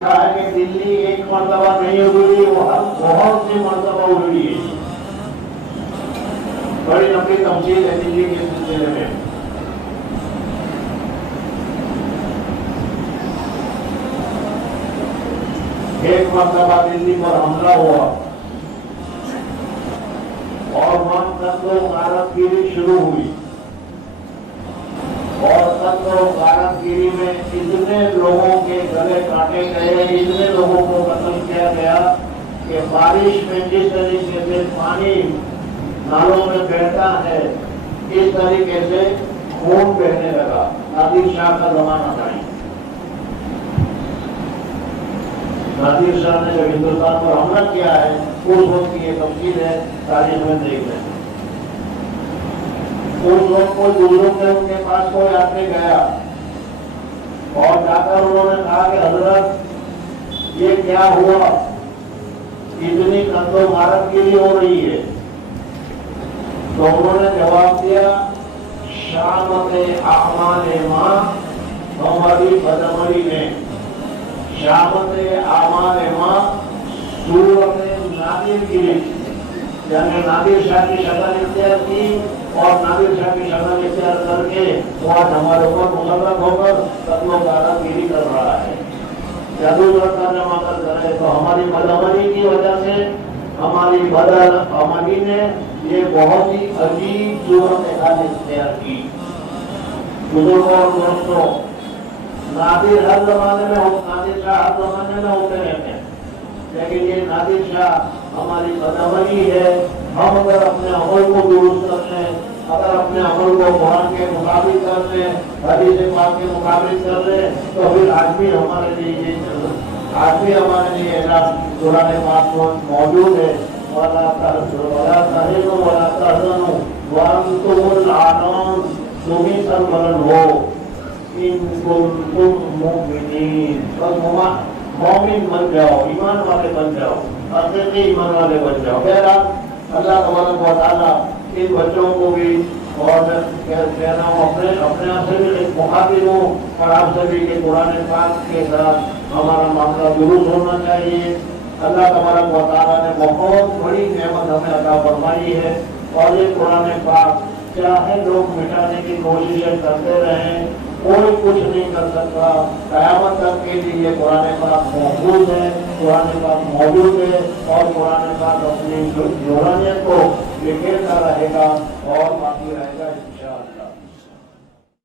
ہے کہ دلی ایک مرتبہ نہیں ہوئی، وہ بہت سی مرتبہ ہوئی ہے۔ بڑی لمبی تفصیل ہے دلی کے سلسلے میں۔ ایک مرتبہ دلی پر حملہ ہوا اور وہاں قتل و غارت گیری شروع ہوئی، اور قتل و غارت گیری میں اتنے لوگوں کے گلے کاٹے گئے، اتنے لوگوں کو قتل کیا گیا کہ بارش میں جس طریقے سے پانی نالوں میں بہتا ہے اس طریقے سے خون بہنے لگا۔ نادر شاہ کا زمانہ تھا۔ نادر شاہ نے جب ہندوستان پر حملہ کیا ہے اس وقت کی یہ تفصیل ہے، تاریخ میں دیکھ لیں۔ اس وقت کوئی بزرگ نے ان کے پاس کوئی آدمی گیا اور جا کر انہوں نے کہا کہ حضرت یہ کیا ہوا، اتنی قتل و غارت گیری ہو رہی ہے؟ تو انہوں نے جواب دیا، شامت اعمال ماں ہماری بدعملی نے، شامت اعمال ماں صورت نادر گیری، یعنی نادر شاہ کی شکل اختیار کی اور نادر شاہ کی شکل اختیار کر کے وہ آج ہمارے اوپر مسلط ہو کر قتل و غارت گیری کر رہا ہے۔ جادو کرنے مگر کرے تو ہماری بدعملی کی وجہ سے ہماری بدعملی نے یہ بہت ہی عجیب صورت حال اختیار کی۔ بزرگوں اور دوستوں، نادر ہر زمانے میں نادر شاہ ہر زمانے میں ہوتے رہتے ہیں، لیکن یہ نادر شاہ ہماری بدعملی ہے۔ ہم اگر اپنے عمل کو درست کر لیں، اگر اپنے عمل کو قرآن کے مطابق کر لیں، حدیث پاک کے مطابق کر لیں، تو پھر آدمی ہمارے لیے اعلان قرآن پاک میں موجود ہے، وَلَا تَهِنُوا وَلَا تَحْزَنُوا وَأَنْتُمُ الْأَعْلَوْنَ، تم ہی سربلند ہو ان کنتم مؤمنین، بس مومن بن جاؤ، ایمان والے بن جاؤ، حقیقی ایمان والے بن جاؤ۔ بہرحال اللہ تبارک و تعالیٰ ان بچوں کو بھی اور کہنا ہوں اپنے آپ سے بھی ایک مخاطب ہوں اور آپ سے بھی کہ قرآن پاک کے ساتھ ہمارا معاملہ درست ہونا چاہیے۔ اللہ تبارک و تعالیٰ نے بہت بڑی نعمت ہمیں عطا فرمائی ہے، اور یہ قرآن پاک چاہے لوگ مٹانے کی کوششیں کرتے رہیں، کوئی کچھ نہیں کر سکتا۔ قیامت تک کے لیے یہ قرآن پاک موجود ہے، قرآن پاک موجود ہے، اور قرآن پاک اپنی نورانیت کو بکھیرتا رہے گا اور باقی رہے گا۔